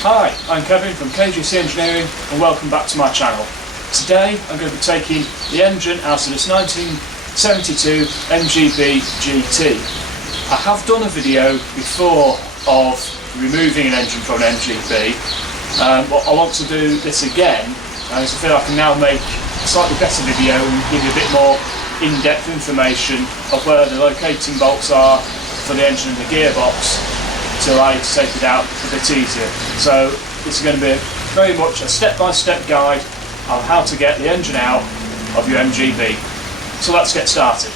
Hi, I'm Kevin from KGC Engineering and welcome back to my channel. Today I'm going to be taking the engine out of this 1972 MGBGT. I have done a video before of removing an engine from an MGB, but I want to do this again as I feel I can now make a slightly better video and give you a bit more in-depth information of where the locating bolts are for the engine and the gearbox to allow you to take it out a bit easier. So this is going to be very much a step-by-step guide on how to get the engine out of your MGB. So let's get started.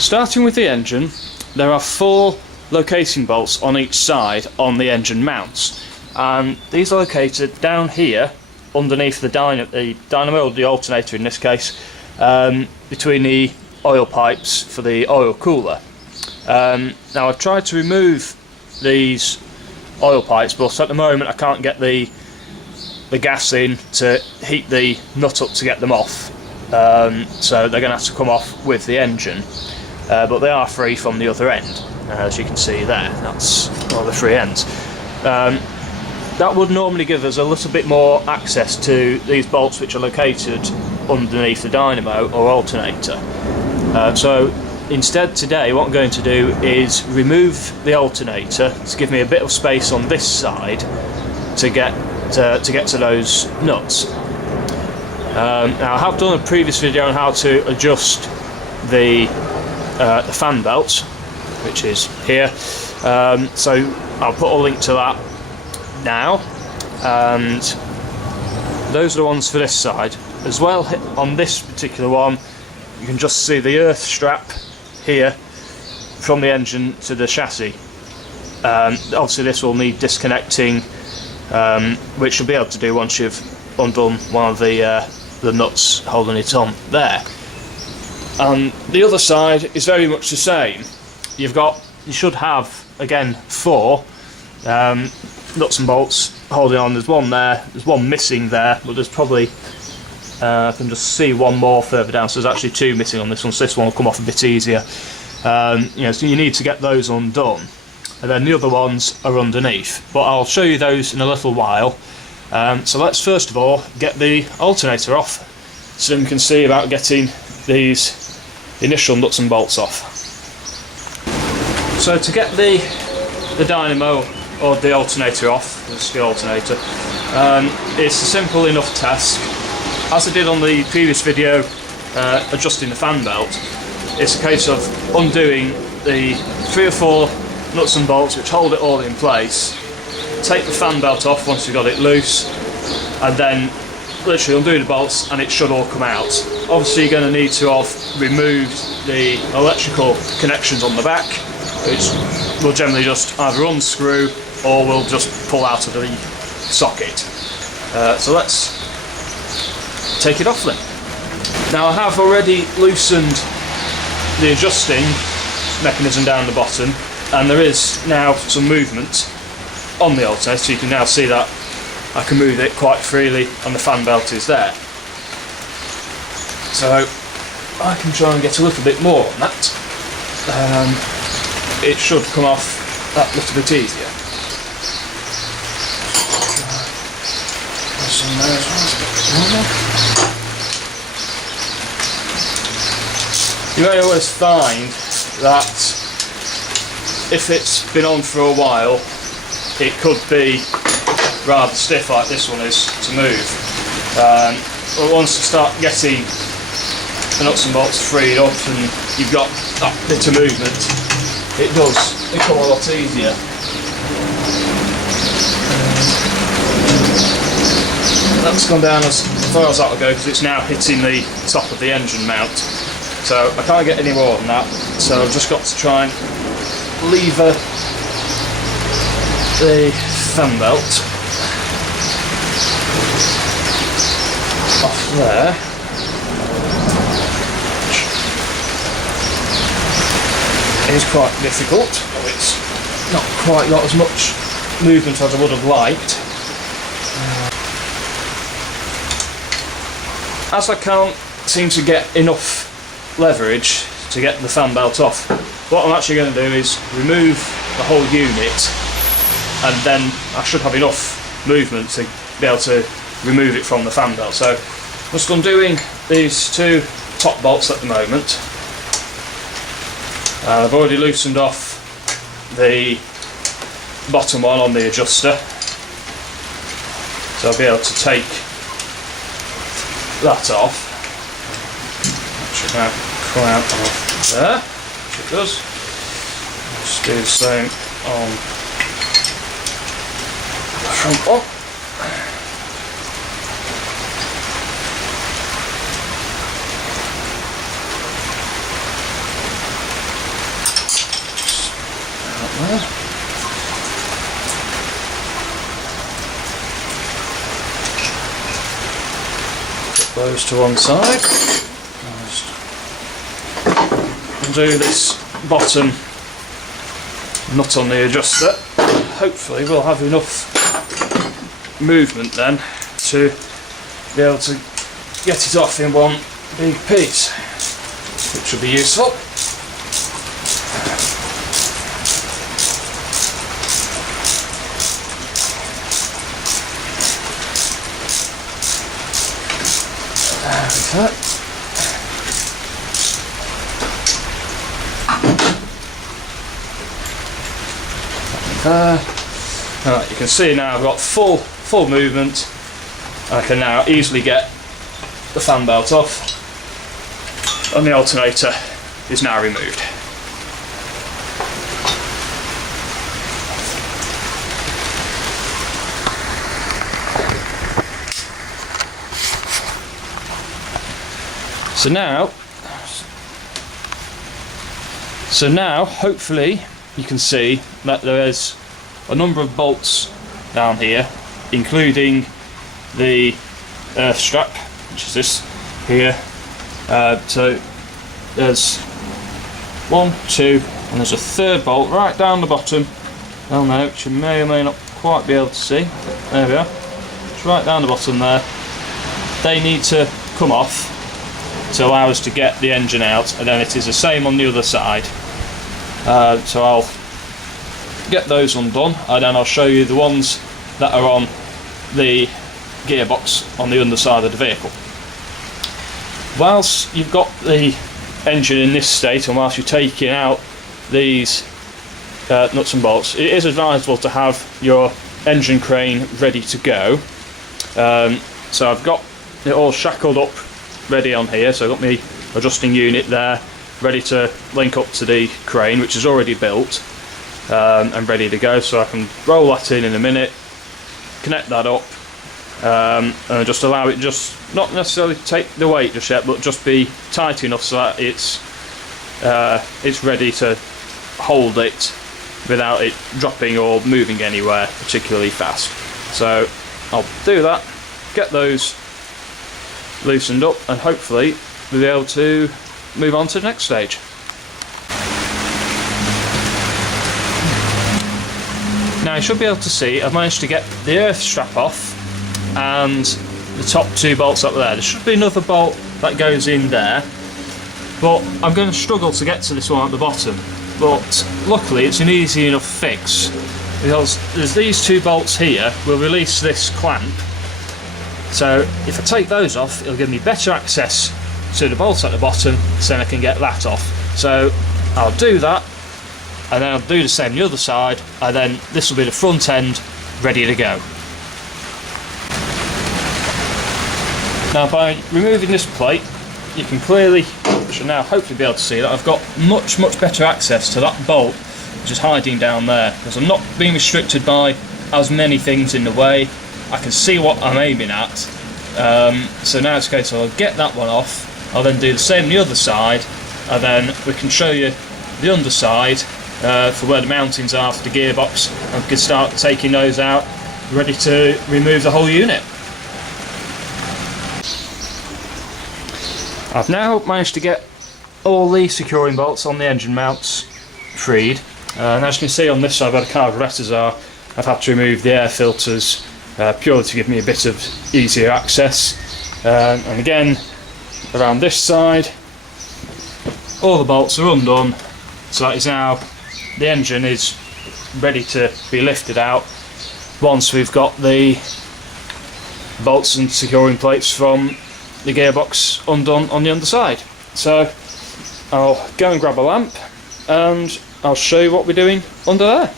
Starting with the engine, there are 4 locating bolts on each side on the engine mounts, and these are located down here underneath the dynamo, or the alternator in this case, between the oil pipes for the oil cooler. Now I've tried to remove these oil pipes, but at the moment I can't get the gas in to heat the nut up to get them off, so they're going to have to come off with the engine, but they are free from the other end, as you can see there. That's all the free ends. That would normally give us a little bit more access to these bolts which are located underneath the dynamo or alternator. So instead today what I'm going to do is remove the alternator to give me a bit of space on this side to get to those nuts. Now I have done a previous video on how to adjust the fan belt, which is here, so I'll put a link to that now, and those are the ones for this side as well. On this particular one you can just see the earth strap here from the engine to the chassis. Obviously this will need disconnecting, which you'll be able to do once you've undone one of the nuts holding it on there. And the other side is very much the same. You should have again 4 nuts and bolts holding on. There's one there, there's one missing there, but there's probably I can just see one more further down, so there's actually 2 missing on this one, so this one will come off a bit easier. So you need to get those undone, and then the other ones are underneath, but I'll show you those in a little while. So let's first of all get the alternator off, so we can see about getting these initial nuts and bolts off. So to get the dynamo or the alternator off, this is the alternator, it's a simple enough task. As I did on the previous video adjusting the fan belt, it's a case of undoing the 3 or 4 nuts and bolts which hold it all in place, take the fan belt off once you've got it loose, and then literally undo the bolts and it should all come out. Obviously you're going to need to have removed the electrical connections on the back, which will generally just either unscrew or will just pull out of the socket. So let's take it off then. Now I have already loosened the adjusting mechanism down the bottom, and there is now some movement on the alternator, so you can now see that I can move it quite freely and the fan belt is there. So I can try and get a little bit more on that. It should come off that little bit easier. You may always find that if it's been on for a while, it could be rather stiff like this one is to move. But once you start getting the nuts and bolts freed up and you've got that bit of movement, it does become a lot easier. That's gone down as far as that will go because it's now hitting the top of the engine mount. So I can't get any more than that, so I've just got to try and lever the fan belt off there. It is quite difficult. It's not quite got as much movement as I would have liked. As I can't seem to get enough leverage to get the fan belt off, what I'm actually going to do is remove the whole unit and then I should have enough movement to be able to remove it from the fan belt. So I'm just undoing these two top bolts at the moment. I've already loosened off the bottom one on the adjuster, so I'll be able to take that off. That should now come out of there, which it does. Just do the same on the front one. Put those to one side. Just undo this bottom nut on the adjuster. Hopefully we'll have enough movement then to be able to get it off in one big piece, which will be useful. There. Alright, you can see now I've got full movement. I can now easily get the fan belt off, and the alternator is now removed. So now hopefully you can see that there is a number of bolts down here, including the earth strap, which is this here. So there's 1, 2, and there's a third bolt right down the bottom down there, which you may or may not quite be able to see. There we are. It's right down the bottom there. They need to come off to allow us to get the engine out, and then it is the same on the other side. So I'll get those undone, and then I'll show you the ones that are on the gearbox on the underside of the vehicle. Whilst you've got the engine in this state, and whilst you're taking out these nuts and bolts, it is advisable to have your engine crane ready to go. So I've got it all shackled up ready on here, so I've got my adjusting unit there ready to link up to the crane, which is already built and ready to go, so I can roll that in a minute, connect that up, and just allow it, just not necessarily take the weight just yet, but just be tight enough so that it's ready to hold it without it dropping or moving anywhere particularly fast. So I'll do that, get those loosened up, and hopefully we'll be able to move on to the next stage. Now you should be able to see I've managed to get the earth strap off and the top two bolts up there. There should be another bolt that goes in there, but I'm going to struggle to get to this one at the bottom, but luckily it's an easy enough fix, because there's these two bolts here will release this clamp. So if I take those off, it'll give me better access to the bolts at the bottom, so I can get that off. So I'll do that, and then I'll do the same on the other side, and then this will be the front end ready to go. Now by removing this plate, you can clearly, should now hopefully be able to see that I've got much better access to that bolt which is hiding down there, because I'm not being restricted by as many things in the way. I can see what I'm aiming at, so now it's okay, so I'll get that one off, I'll then do the same on the other side, and then we can show you the underside for where the mountings are for the gearbox, and we can start taking those out, ready to remove the whole unit. I've now managed to get all the securing bolts on the engine mounts freed, and as you can see on this side where the carburetors are, I've had to remove the air filters purely to give me a bit of easier access, and again around this side all the bolts are undone, so that is now, the engine is ready to be lifted out once we've got the bolts and securing plates from the gearbox undone on the underside. So I'll go and grab a lamp and I'll show you what we're doing under there.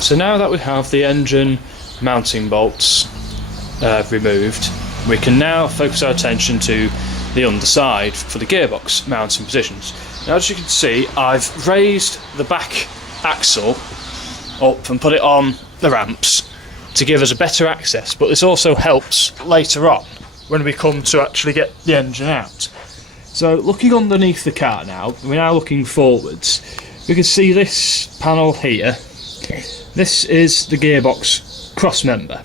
So now that we have the engine mounting bolts removed, we can now focus our attention to the underside for the gearbox mounting positions. Now, as you can see, I've raised the back axle up and put it on the ramps to give us a better access, but this also helps later on when we come to actually get the engine out. So looking underneath the car now, we're now looking forwards, we can see this panel here. This is the gearbox crossmember,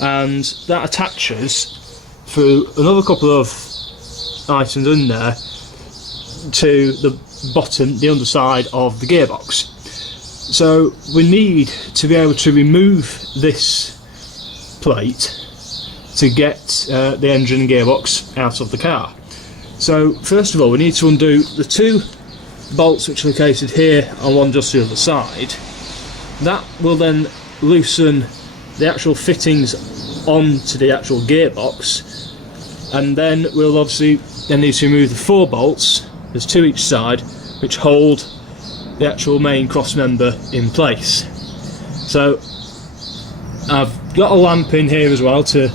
and that attaches through another couple of items in there to the bottom, the underside of the gearbox. So we need to be able to remove this plate to get the engine and gearbox out of the car. So first of all, we need to undo the two bolts which are located here and one just the other side. That will then loosen the actual fittings onto the actual gearbox, and then we'll obviously then need to remove the 4 bolts, there's 2 each side, which hold the actual main cross member in place. So I've got a lamp in here as well to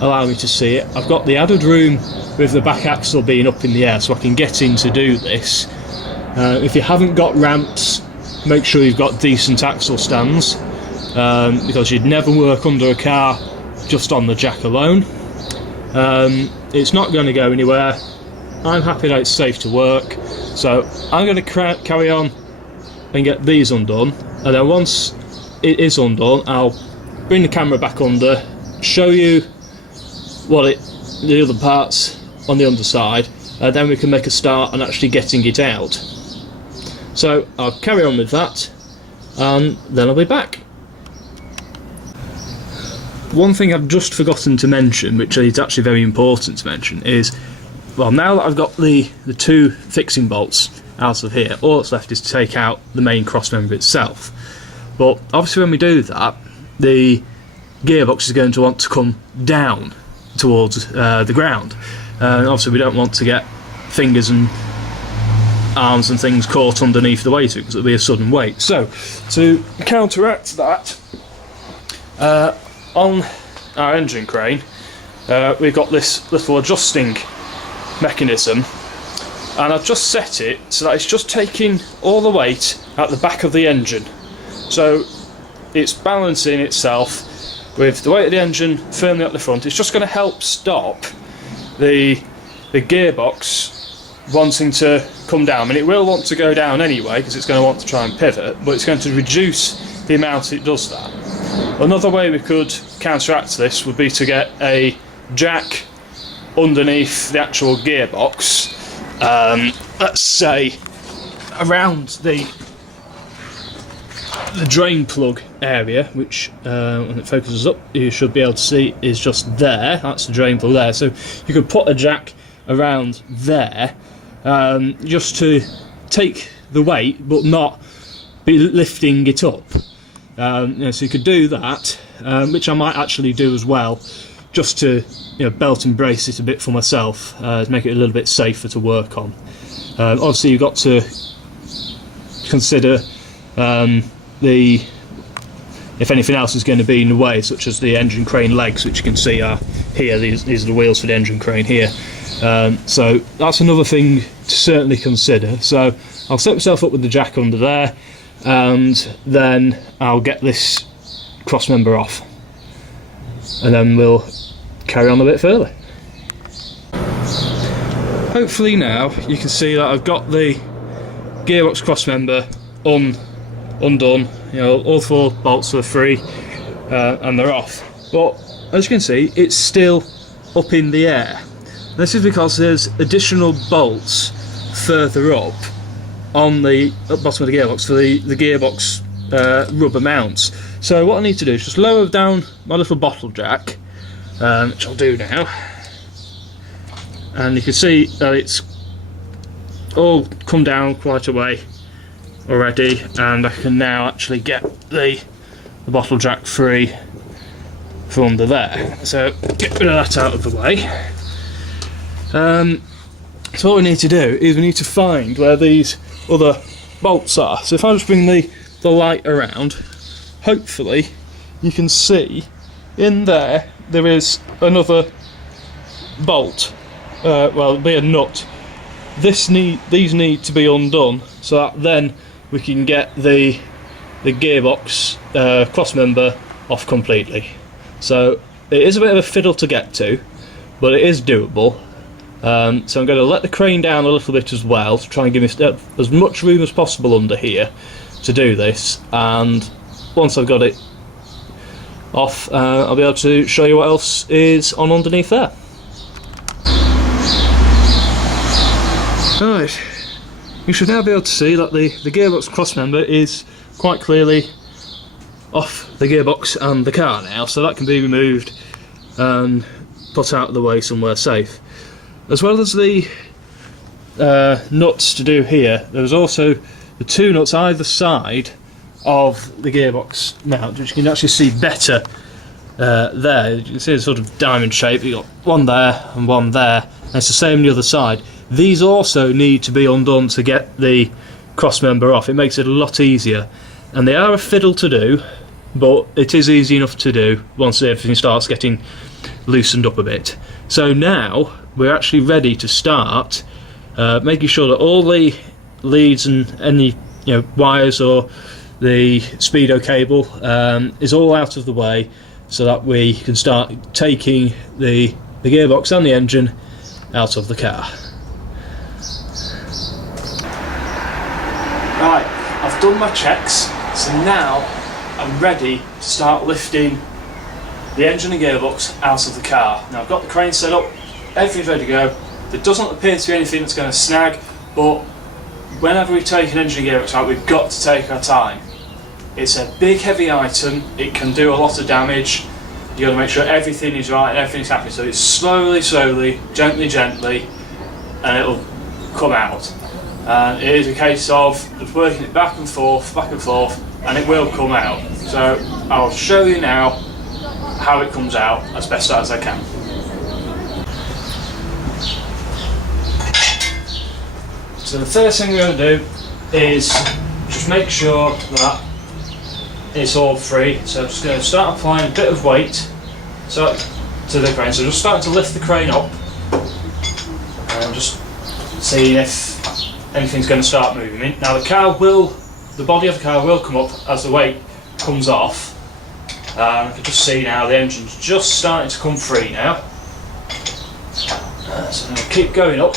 allow me to see it. I've got the added room with the back axle being up in the air so I can get in to do this. If you haven't got ramps, make sure you've got decent axle stands, because you'd never work under a car just on the jack alone. It's not going to go anywhere. I'm happy that it's safe to work, so I'm going to carry on and get these undone, and then once it is undone I'll bring the camera back under, show you the other parts on the underside, and then we can make a start on actually getting it out. So I'll carry on with that and then I'll be back. One thing I've just forgotten to mention, which is actually very important to mention, is, well, now that I've got the 2 fixing bolts out of here, all that's left is to take out the main cross member itself. But obviously when we do that, the gearbox is going to want to come down towards the ground. Obviously we don't want to get fingers and arms and things caught underneath the weight because it'll be a sudden weight. So to counteract that, on our engine crane we've got this little adjusting mechanism, and I've just set it so that it's just taking all the weight at the back of the engine, so it's balancing itself with the weight of the engine firmly at the front. It's just going to help stop the gearbox wanting to come down. I mean, it will want to go down anyway because it's going to want to try and pivot, but it's going to reduce the amount it does that. Another way we could counteract this would be to get a jack underneath the actual gearbox, let's say around the drain plug area, which when it focuses up you should be able to see is just there. That's the drain plug there, so you could put a jack around there, just to take the weight but not be lifting it up. So you could do that, which I might actually do as well, just to belt and brace it a bit for myself, to make it a little bit safer to work on. Obviously you've got to consider if anything else is going to be in the way, such as the engine crane legs, which you can see are here. These are the wheels for the engine crane here. So that's another thing to certainly consider. So I'll set myself up with the jack under there, and then I'll get this cross member off, and then we'll carry on a bit further. Hopefully now you can see that I've got the gearbox cross member undone. All 4 bolts are free, and they're off. But as you can see, it's still up in the air. This is because there's additional bolts further up on the bottom of the gearbox for the gearbox rubber mounts. So what I need to do is just lower down my little bottle jack, which I'll do now, and you can see that it's all come down quite a way already, and I can now actually get the bottle jack free from under there. So get rid of that out of the way. So what we need to do is we need to find where these other bolts are. So if I just bring the light around, hopefully you can see in there is another bolt. Well, it'll be a nut. These need to be undone so that then we can get the gearbox crossmember off completely. So it is a bit of a fiddle to get to, but it is doable. So I'm going to let the crane down a little bit as well to try and give me as much room as possible under here to do this, and once I've got it off, I'll be able to show you what else is on underneath there. Right, you should now be able to see that the gearbox crossmember is quite clearly off the gearbox and the car now, so that can be removed and put out of the way somewhere safe. As well as the nuts to do here, there's also the two nuts either side of the gearbox mount, which you can actually see better there. You can see it's sort of diamond shape. You've got one there and one there, and it's the same on the other side. These also need to be undone to get the crossmember off. It makes it a lot easier, and they are a fiddle to do, but it is easy enough to do once everything starts getting loosened up a bit. So now we're actually ready to start making sure that all the leads and any wires or the speedo cable is all out of the way, so that we can start taking the gearbox and the engine out of the car. Right, I've done my checks, so now I'm ready to start lifting the engine and gearbox out of the car. Now I've got the crane set up, everything's ready to go. There doesn't appear to be anything that's going to snag, but whenever we take an engine and gearbox out, we've got to take our time. It's a big heavy item, it can do a lot of damage. You've got to make sure everything is right and everything's happening, so it's slowly, gently, and it'll come out. And it is a case of just working it back and forth, and it will come out. So I'll show you now how it comes out as best as I can. So the first thing we're going to do is just make sure that it's all free. So I'm just going to start applying a bit of weight to the crane. So just starting to lift the crane up and just seeing if anything's going to start moving. Now the body of the car will come up as the weight comes off. I can just see now the engine's just starting to come free now. So I'm going to keep going up,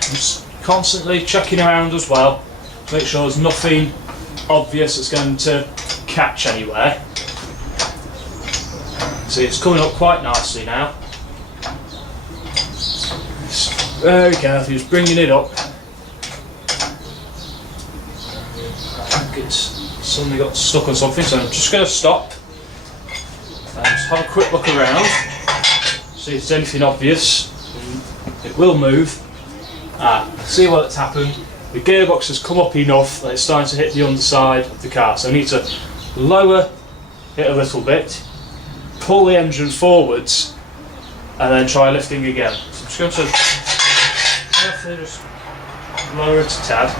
just constantly checking around as well to make sure there's nothing obvious that's going to catch anywhere. See, it's coming up quite nicely now. Just very carefully, just bringing it up. I think it's suddenly got stuck on something, so I'm just going to stop and just have a quick look around, see if there's anything obvious. It will move. See what's happened. The gearbox has come up enough that it's starting to hit the underside of the car, so I need to lower it a little bit, pull the engine forwards, and then try lifting again. So I'm just going to carefully just lower it a tad,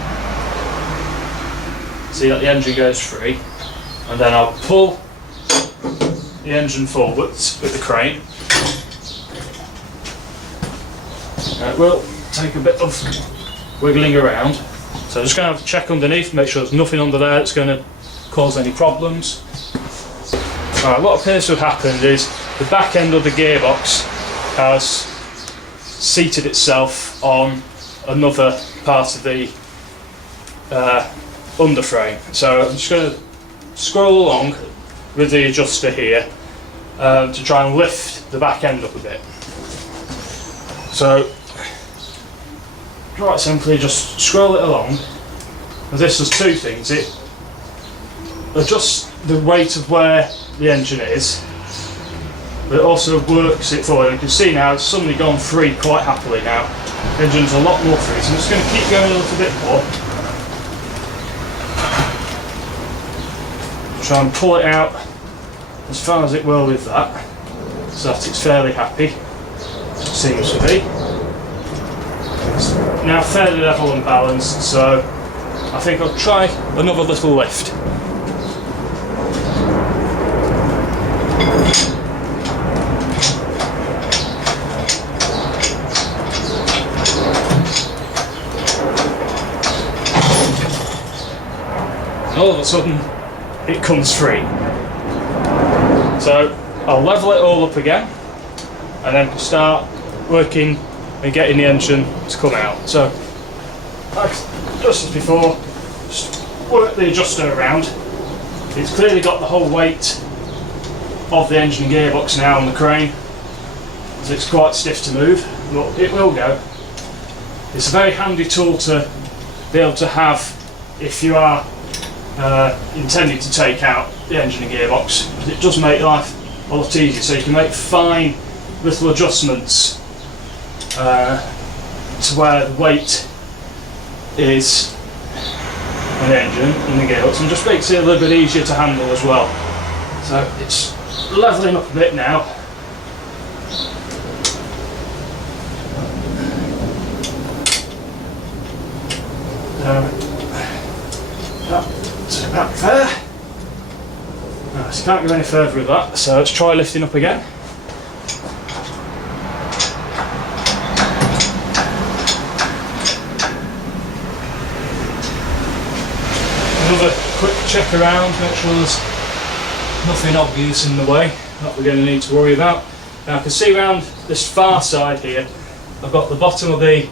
see that the engine goes free, and then I'll pull the engine forwards with the crane. It will take a bit of wiggling around, so I'm just going to have to check underneath, make sure there's nothing under there that's going to cause any problems. Alright, what appears to have happened is the back end of the gearbox has seated itself on another part of the underframe. So I'm just going to scroll along with the adjuster here to try and lift the back end up a bit. So quite simply just scroll it along, and this does two things. It adjusts the weight of where the engine is, but it also works it forward. You can see now it's suddenly gone free quite happily now. The engine's a lot more free, so I'm just going to keep going a little bit more. Try and pull it out as far as it will with that, so that it's fairly happy. It seems to be. It's now fairly level and balanced, so I think I'll try another little lift. And all of a sudden it comes free. So I'll level it all up again and then start working and getting the engine to come out. So just as before, just work the adjuster around. It's clearly got the whole weight of the engine and gearbox now on the crane, so it's quite stiff to move, but it will go. It's a very handy tool to be able to have if you are intending to take out the engine and gearbox. It does make life a lot easier, so you can make fine little adjustments to where the weight is on the engine and the gearbox, and just makes it a little bit easier to handle as well. So it's levelling up a bit now. Back there. Right, so can't go any further with that, so let's try lifting up again. Another quick check around, make sure there's nothing obvious in the way that we're going to need to worry about. Now I can see around this far side here, I've got the bottom of the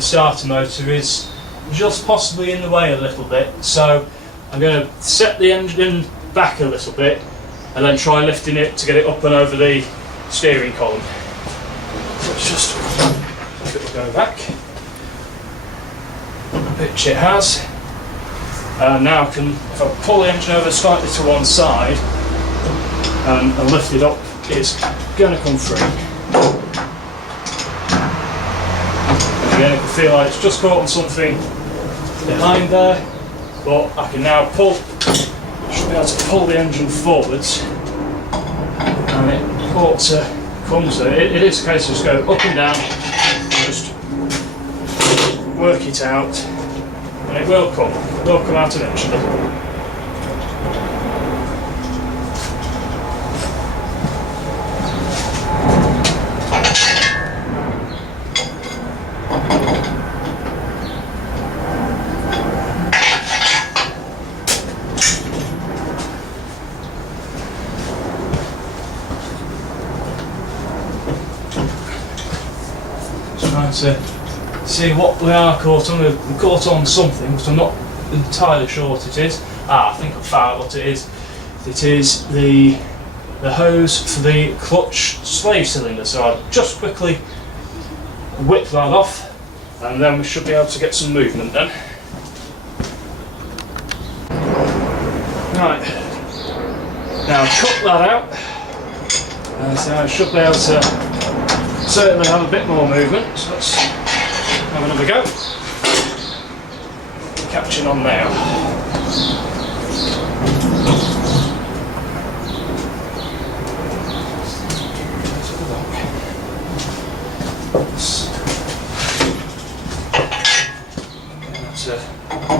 starter motor is just possibly in the way a little bit, so I'm going to set the engine back a little bit and then try lifting it to get it up and over the steering column. So it's just a bit go back. Which it has. Now I can, if I pull the engine over slightly to one side and lift it up, it's going to come free. And again, I can feel like it's just caught on something behind there. But I can now should be able to pull the engine forwards and it ought to come. So it is a case of just go up and down and just work it out, and it will come out eventually. Trying to see what we are caught on. We're caught on something, but I'm not entirely sure what it is. I think I found what it is. It is the hose for the clutch slave cylinder. So I'll just quickly whip that off, and then we should be able to get some movement then. Right, now cut that out, so I should be able to certainly have a bit more movement. So let's have another go. Catching on now. Let's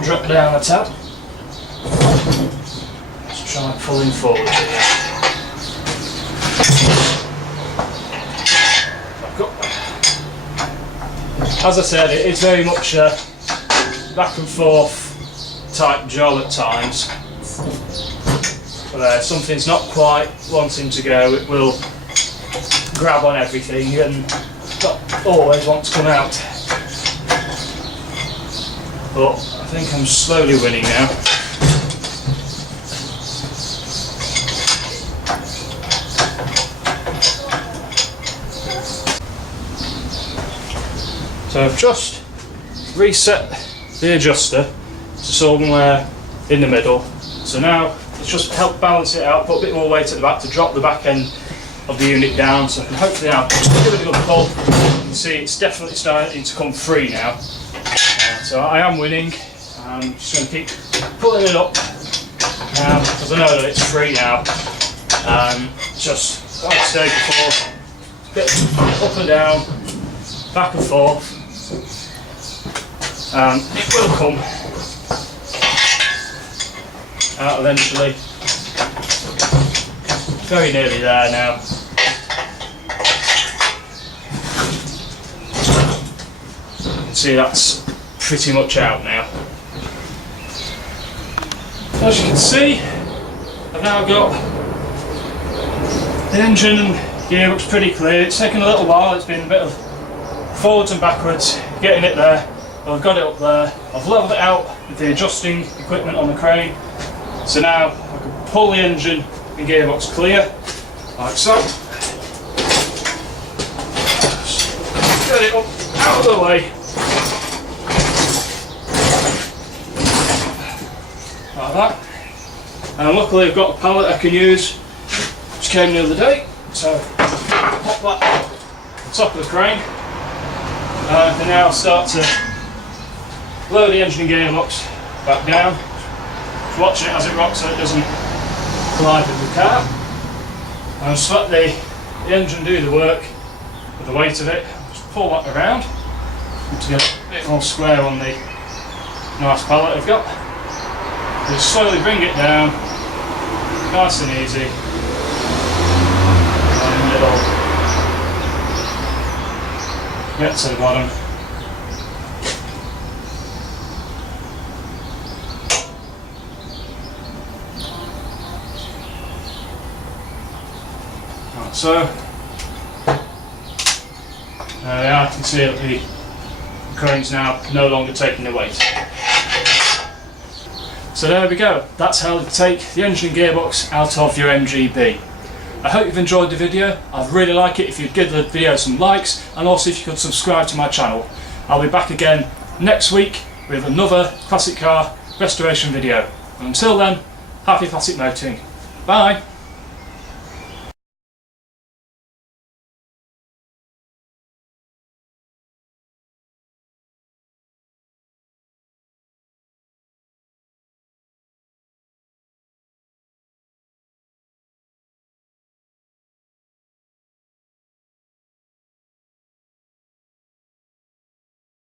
drop down a tad. Let's try pulling forward again. As I said, it's very much a back and forth type job at times. But something's not quite wanting to go, it will grab on everything and not always want to come out. But I think I'm slowly winning now. So I've just reset the adjuster to somewhere in the middle. So now it's just helped balance it out, put a bit more weight at the back to drop the back end of the unit down, so I can hopefully now give it a good pull. You can see it's definitely starting to come free now. So I am winning. I'm just going to keep pulling it up now because I know that it's free now. Just like I said before, a bit up and down, back and forth. It will come out eventually. Very nearly there now. You can see that's pretty much out now. As you can see, I've now got the engine and gearbox pretty clear. It's taken a little while, it's been a bit of forwards and backwards getting it there. But I've got it up there. I've levelled it out with the adjusting equipment on the crane. So now I can pull the engine and gearbox clear, like so. Just get it up out of the way. Like that. And luckily I've got a pallet I can use, which came the other day. So pop that on top of the crane. And now I'll start to lower the engine and gearbox back down. Just watching it as it rocks so it doesn't collide with the car. And just let the engine do the work with the weight of it. Just pull that around to get a bit more square on the nice pallet I've got. Just slowly bring it down, nice and easy. And it'll get to the bottom. So, yeah, I can see that the crane's now no longer taking the weight. So there we go, that's how to take the engine and gearbox out of your MGB. I hope you've enjoyed the video. I'd really like it if you'd give the video some likes, and also if you could subscribe to my channel. I'll be back again next week with another classic car restoration video. And until then, happy classic motoring. Bye!